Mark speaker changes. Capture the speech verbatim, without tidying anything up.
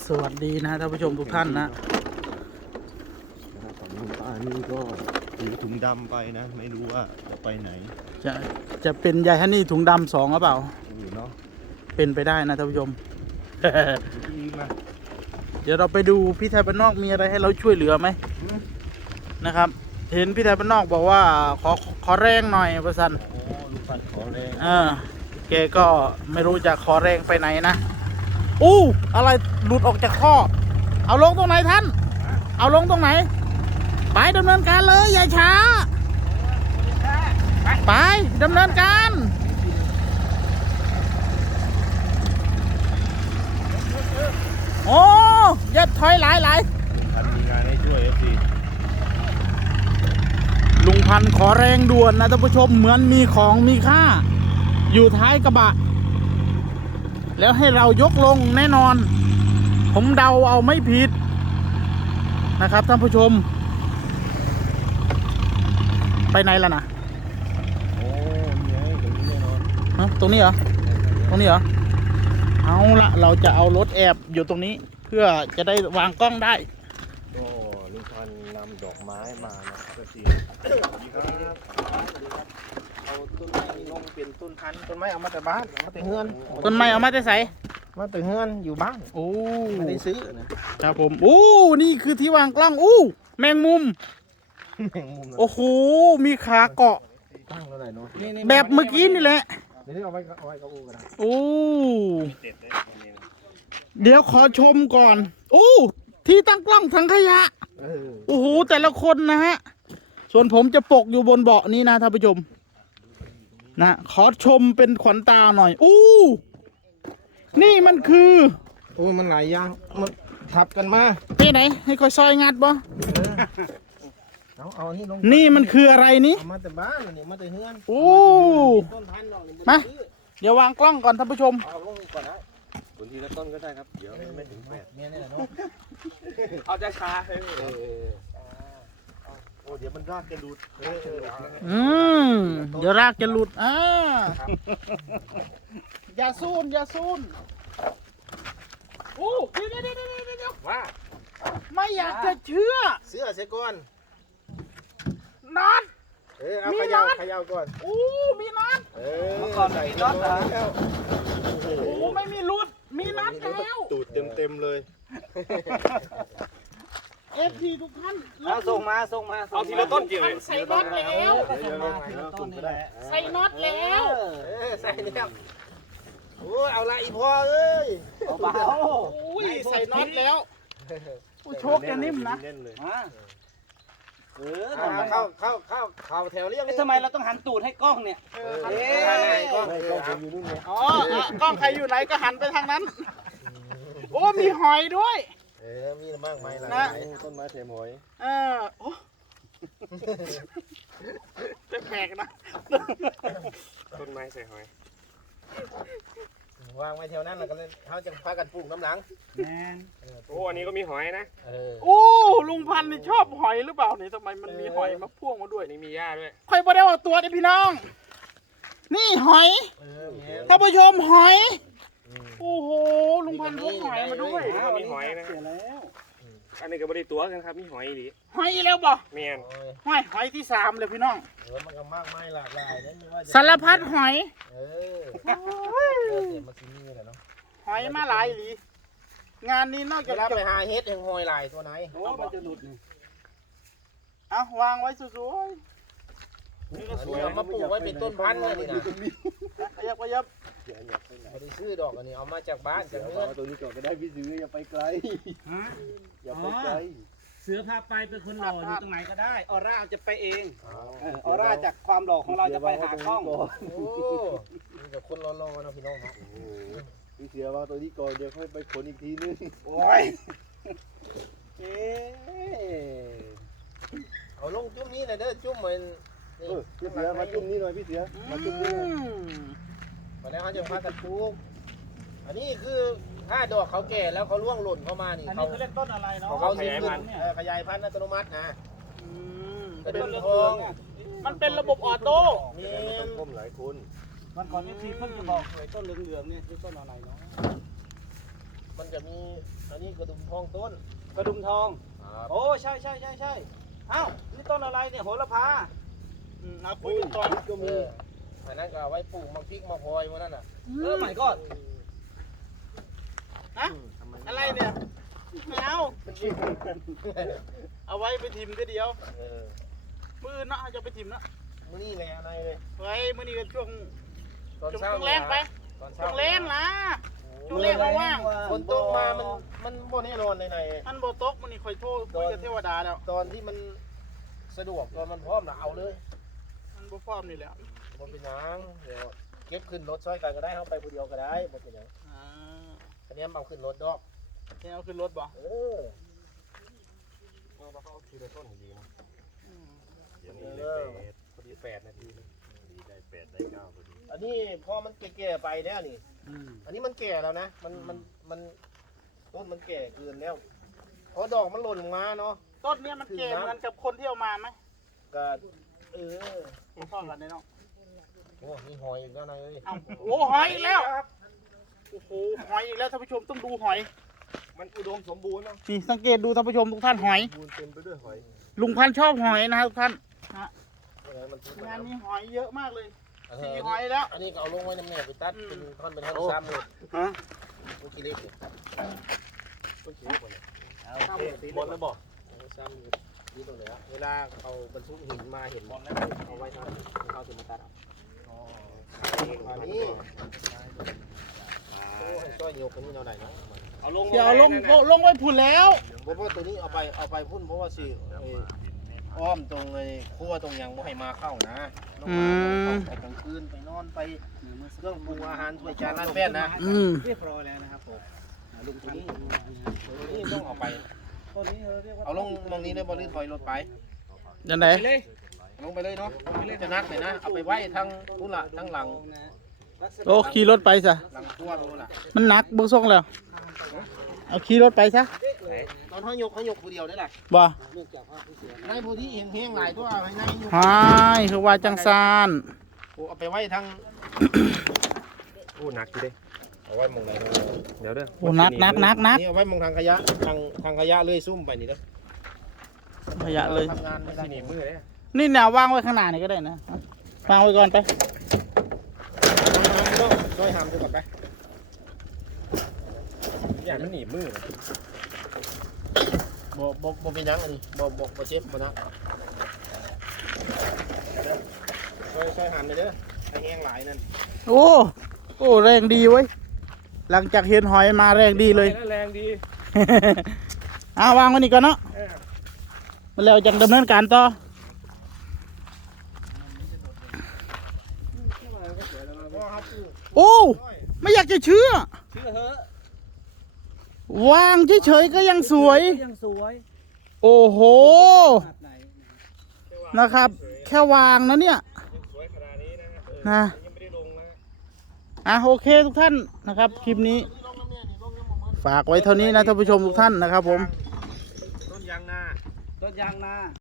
Speaker 1: สวัสดีนะท่านผู้ชมทุกท่านนะ
Speaker 2: ฝั่งน้ำตานี่ก็ถือถุงดำไปนะไม่รู้ว่าจะไปไหน
Speaker 1: จะจะเป็นยายฮันนี่ถุงดำสองหรือเปล่า
Speaker 2: เนาะ
Speaker 1: เป็นไปได้นะท่านผู้ชม
Speaker 2: มา
Speaker 1: เดี๋ยวเราไปดูพี่ไทยบ้านนอกมีอะไรให้เราช่วยเหลือไหมนะครับเห็นพี่ไทยบ้านนอกบอกว่าขอขอแรงหน่อยประสัน
Speaker 2: โอ้ลูกพันขอแรง
Speaker 1: เออแกก็ไม่รู้จะขอแรงไปไหนนะอู้อะไรหลุดออกจากข้อเอาลงตรงไหนท่านเอาลงตรงไหนไปดำเนินการเลยอย่าช้าไปดำเนินการโอ้ยัดถอยหลายหลาย
Speaker 2: พันมีงานให้ช่วยเอฟซี
Speaker 1: ลุงพันขอแรงด่วนนะท่านผู้ชมเหมือนมีของมีค่าอยู่ท้ายกระบะแล้วให้เรายกลงแน่นอนผมเดาเอาไม่ผิดนะครับท่านผู้ชมไปไหนล่ะนะ
Speaker 2: โอ้ยตรงนี้แน่นอน
Speaker 1: ฮะตรงนี้เหรอตรงนี้เหรอเอาละเราจะเอารถแอบอยู่ตรงนี้เพื่อจะได้วางกล้องได้
Speaker 2: ก็ลุงพันนำดอกไม้มานะครับเอฟซี
Speaker 3: เอาต้นไม้ลงเป็นต้นพันธุ์ต้นไม้เอามาแต่บ้านเอามาแต่เฮือน
Speaker 1: ต้นไม้เอามาแต่ใส่
Speaker 3: มาแต่เฮือนอยู่บ้าน
Speaker 1: โอ้
Speaker 3: ไม่ได้ซื้อนะครับ
Speaker 1: ผมโอ้นี่คือที่วางกล้องอู้แมงมุม
Speaker 3: แมงมุม
Speaker 1: โอ้โหมีขาเกาะ
Speaker 3: ตั้งเท่าไหร่เนาะ
Speaker 1: แบบเมื่อกี้นี่แหละ
Speaker 3: เดี๋ยวเอาไว้เอาไว้กับอูกันนะ
Speaker 1: โอ้เดี๋ยวขอชมก่อนโอ้ที่ตั้งกล้องทั้งขยะโอ้โหแต่ละคนนะฮะส่วนผมจะปกอยู่บนเบาะนี้นะท่านผู้ชมนะขอชมเป็นขวัญตาหน่อยอู้นี่มันคือ
Speaker 3: โอ้มันหลายอย่างมันทับกันมา
Speaker 1: ที่ไหนให้คอยซอยงัดบ่
Speaker 3: เอาเอานี่ลง
Speaker 1: นี่มันคืออะไรนี่
Speaker 3: มาแต่บ้านนี่มาแต่เฮือน
Speaker 1: โอ้มาเดี๋ยววางกล้องก่อนท่านผู้ชม
Speaker 3: เอาลงก่อนนะ
Speaker 2: คนทีละต้นก็ได้ครับเดี๋ยวไม่ถึงแปด
Speaker 3: เนี่ยเนี่ยเนาะ
Speaker 2: เอาใจช้าเฮ้ยโอ้เดี๋ยวมันรากจะหลุด
Speaker 1: อืมเดี๋ยวรากจะหลุดอ่าอย่าซูนอย่าซูนโอ้เดี๋ยวเดี๋ยวเดี๋ยวเดี๋ยว
Speaker 3: ว่า
Speaker 1: ไม่อยากจะเชื่อ
Speaker 3: เสื้อเสก่อน
Speaker 1: นัด
Speaker 3: เออเอาขยาวขยาวก่อน
Speaker 1: โอ้มีนัด
Speaker 3: เออก่อนมีนัดเหรอ
Speaker 1: โอ้ไม่มีหลุดมีนัดแล้ว
Speaker 2: ตูดเต็มเต็มเลย
Speaker 1: เอฟทีทุกท่าน
Speaker 3: เอาส่งมาส่งมา
Speaker 2: เอาทีละต้นเกี่ยว
Speaker 1: ใส่น็อตแล้วใส่น็อตแล้ว
Speaker 3: ใส่แล้วโอ้เอาละอีพ่อเอ้ย
Speaker 1: เบาโอ้ยใส่น็อตแล้วโชคจะนิ่มนะ
Speaker 3: เออเข้าเข้าเข้าเข้าแถวเรียง
Speaker 4: ทำไมเราต้องหันตูดให้กล้องเนี่ย
Speaker 1: เอ๊ะกล้องผมอยู่นู่นไงอ๋อกล้องใครอยู่ไหนก็หันไปทางนั้นโอ้มีหอยด้วย
Speaker 3: เออมีมากมายหลาย
Speaker 2: ต้นไม้เทมหอย
Speaker 1: เออโอ้แปลกนะ
Speaker 2: ต้นไม้ใส่หอ
Speaker 3: ยวางไว้แถวนั้นแล้วก็เขาจะพากันปลูกน้ำหลัง
Speaker 2: โอ้อันนี้ก็มีหอยนะ
Speaker 1: โอ้ลุงพันธุ์นี่ชอบหอยหรือเปล่าเนี่ยทำไมมันมีหอยมาพ่วงมาด้วย
Speaker 2: นี่มีหญ้าด้วย
Speaker 1: ใครบอกได้ว่าตัวนี่พี่น้องนี่หอยท่านผู้ชมหอยโอ้โหลุงพันธุ์พกหอยมาด้วย
Speaker 2: มีหอยนะอันนี้ก็บริตัวกันครับมีหอยดิ
Speaker 1: หอยแล้วบ่
Speaker 2: เมียน
Speaker 1: หอยหอยที่สามเลยพี่น้อง
Speaker 3: เออมันก็มากมายหลากหลาย
Speaker 1: สารพัดหอย
Speaker 3: เออมากินนี่แหละเนาะ
Speaker 1: หอยมาหลายหลีงานนี้นอกจาก
Speaker 3: จะไปหาเฮ็ดแห่งหอยหลายตัวไหน
Speaker 4: โอ้มันจะหลุดนี่
Speaker 1: เอาวางไว้สวย
Speaker 3: ๆนี่ก็สวยเอามาปลูกไว้เป็นต้นพันธุ์เลยนี่นะ
Speaker 1: ขยับขยับ
Speaker 3: ไม่ได้ซื้อดอกอันนี้เอามาจากบ้านจากเมือง
Speaker 2: ตัวนี้ก่อนก็ได้พี่ซื้ออย่าไปไกลอย่าไปไกล
Speaker 4: เสือพาไปเป็นคนหล่ออยู่ตรงไหนก็ได้ออร่าจะไปเองออร่าจากความหล่อของเราจะไปหากล้อง
Speaker 3: โอ้นี่กับคนรอๆนะพี่น้องครับ
Speaker 2: พี่เสือว่าตัวนี้ก่อนเดี๋ยวค่อยไปขนอีกทีนึง
Speaker 3: โอ้ยเอ๊เอาลงจุ่มนี้เลยเด้อจุ่มเหมือน
Speaker 2: พี่เสือมาจุ่มนี้หน่อยพี่เสือมาจุ่มนี้หน่อย
Speaker 3: มาแล้วเขาจะพากันปลูกอันนี้คือถ้าดอกเขาแก่แล้วเขาร่วงหล่นเข้ามานี่
Speaker 1: อันนี้เขาเรียกต้นอะไรเนาะ
Speaker 3: เขาขยายพันธุ์ขยายพันธุ์อัตโนมัตินะ
Speaker 1: เป็นต้นทองมันเป็นระบบออโต้
Speaker 3: มี
Speaker 2: ต้นหลายคน
Speaker 4: วันก่อนนี่พี่เพิ่งจะบอกเลยต้นเหลืองๆเนี่ยคือต้นอะไรเนาะ
Speaker 3: มันจะมีอันนี้กระดุมทองต้น
Speaker 4: กระดุมทอง
Speaker 3: ครับ
Speaker 4: โอ้ใช่ใช่ใช่ใช่เอ้านี่ต้นอะไรเนี่ยโหระพา
Speaker 1: อืมเอาคุยกันก่อน
Speaker 3: ก็มีอันนั้นก็เอาไว้ปลูกมะพริกมะพลอยพวกนั้นอ่ะ
Speaker 4: เออใหม่ก็
Speaker 1: ฮะอะไรเนี่ยไม่เอาเอาไว้ไปทิมทีเดียว
Speaker 3: เออ
Speaker 1: มืออนเนาะจะไปทิมเนาะ
Speaker 3: มื้อนี้เลยอะไรเลย
Speaker 1: ไว้มือนี้กันช่วง
Speaker 3: ตอน
Speaker 1: ช่วง
Speaker 3: เช้า
Speaker 1: ช่วงแรงไป
Speaker 3: ตอน
Speaker 1: ช่
Speaker 3: เช้าว
Speaker 1: งแรงนะ ช่วงแรงเราว่าง
Speaker 3: ฝนตกมามันมันบ่แน่นอนในใน
Speaker 1: มันโบตกมันนี่คอยโทษคุยกับเทวดาแล้ว
Speaker 3: ตอนที่มันสะดวกตอนมันพร้อมน่ะเอาเลย
Speaker 1: มันบ่พร้อมนี่แหละ
Speaker 3: บ่เป็นหยังเดี๋ยวเก็บขึ้นรถซอยกันก็ได้เฮาไปผู้เดียวก็ได้บ่เป็นหยัง
Speaker 1: อ่า
Speaker 3: อันนี้เอาขึ้นรถดอก
Speaker 1: เนี่ยเอาขึ้นรถบ่
Speaker 3: เออ
Speaker 2: เดี๋ยวนี้ได้แปดพอดีแปดนาทีดีได้แปดได้เก้าพอดี
Speaker 3: อันนี้พอมันแก่ๆไปแล้วนี่
Speaker 4: อืม
Speaker 3: อันนี้มันแก่แล้วนะ มันมันมันต้นมันแก่เกินแล้วพอดอกมันหล่นลงมาเนาะ
Speaker 1: ต้นเนี้ยมันแก่เหมือนกับคนที่เอามาไหม
Speaker 3: ก็เออ
Speaker 1: พ่อกันเลยเนาะ
Speaker 3: โอ้มีหอยอีกแล้วนายเอ้ย
Speaker 1: เอาโอ้หอยอีกแล้วโอ้โหหอยอีกแล้วท่านผู้ชมต้องดูหอย
Speaker 3: มันอุดมสมบูรณ์เนาะ
Speaker 1: นี่สังเกตดูท่านผู้ชมทุกท่านหอย
Speaker 3: บูรณ์เต็มไปด้วยหอย
Speaker 1: ลุงพันธุ์ชอบหอยนะครับทุกท่าน
Speaker 3: เออมันทุก
Speaker 1: งานนี้หอยเยอะมากเลย
Speaker 3: เอ
Speaker 1: สี่
Speaker 3: อ
Speaker 1: หอยแล้ว
Speaker 3: อันนี้ก็เอาลงไว้ในแม่ไปตัดเป็นท่อนเป็นท่อนซ้ำเลย
Speaker 1: ฮะ
Speaker 3: ลูกขี้เล็กเนี่ย
Speaker 4: โอเคหมดแล้วบอก
Speaker 3: เอาซ้ำเลยนี่ตรงไหนอะเวลาเอาบรรทุกหินมาเห็นบอลแล้วเอาไว้ทำเอาถึงมาตัดเอาอันนี้โอ้ยช่วยโยกคนนี้เอาไหนนะ
Speaker 4: เอาลง
Speaker 1: เดี๋ยวเอาลงลงไว้ผุนแล้ว
Speaker 3: เพราะว่าตัวนี้เอาไปเอาไปพุ่นเพราะว่าสิไอ้อ้อมตรงไอ้ครัวตรงยังบ่ให้มาเข้านะต้องมาเข้าไปกลางคืนไปนอนไปเครื่องปรุงอาหารถ้วยจานร้านแป้นนะ
Speaker 1: อืม
Speaker 4: เรียบร้อยแล้วนะครับผม
Speaker 3: ลุงตัวนี้ตัวนี้ต้องเอาไป
Speaker 4: ต้นนี้เราเรียกว่า
Speaker 3: เอาลงมองนี้ได้บริถอยรถไป
Speaker 1: ยังไง
Speaker 4: ไปเลย
Speaker 3: ลงไปเลยเนาะจะนักเลยนะ เอาไปไว้ทั้งทุละทั้งหลัง
Speaker 1: โอ้ขี่รถไปซะ
Speaker 3: หลังครัวโน่นล่ะ
Speaker 1: มันหนักเบื้องส่งแล้ว เอาขี่รถไปซะ
Speaker 3: ตอนเขายกเขายกผู้เดียวได้แหละ
Speaker 1: บ่
Speaker 3: นายผู้ที่เองเฮงหลายตัวเอาให้นายยก
Speaker 1: หายคือว่าจังซาน
Speaker 3: โอ้เอาไปไว้ทั้ง
Speaker 2: โอ้หนักอยู่เด้
Speaker 3: เอาไว้มองไหนเนาะ
Speaker 2: เดี๋ยวเด้อ
Speaker 1: โอ้หนักหนักหนักหนัก
Speaker 3: นี่เอาไว้มองทางขยะทางทางขยะเลยซุ่มไปนี่เด้อ
Speaker 1: ขยะเลย
Speaker 3: ทำงานไม่ได้
Speaker 2: ที่หนีมือเลย
Speaker 1: นี่แนววางไว้ข้างหน้านี่ก็ได้นะวางไว้ก่อนไป
Speaker 3: ช่วยหามดูก่อนไป
Speaker 2: อย่างมันหนีมือ
Speaker 3: บ่บ่บ่เป็นหยังอันนี้บ่บ่บ่เจ็บบ่นะช่วยช่วยหามหน่อยเด้อให้แห้งหลายนั่น
Speaker 1: โอ้ โอ้แรงดีเว้ย หลังจากเห็นหอยมาแรงดีเลย
Speaker 2: แรงดี
Speaker 1: เอาวางไว้นี่ก่อนเนาะมาแล้วจังดำเนินการต่อ โอ้ ไม่อยากจะเชื่อ
Speaker 4: เชื่อเหอะ
Speaker 1: วางเฉยๆก็ยังสวย
Speaker 4: ยังสวย
Speaker 1: โอ้โห
Speaker 4: ขนาดไหน
Speaker 1: นะครับ แค่วางนะเนี่ย
Speaker 2: สวยขนาดนี้นะ
Speaker 1: นะ
Speaker 2: ยังไม่ได้ลงนะ
Speaker 1: อ่ะโอเคทุกท่านนะครับ คลิปนี้ ฝากไว้เท่านี้นะท่านผู้ชมทุกท่านนะครับผม
Speaker 2: ต้นยางนา
Speaker 4: ต้นยางนา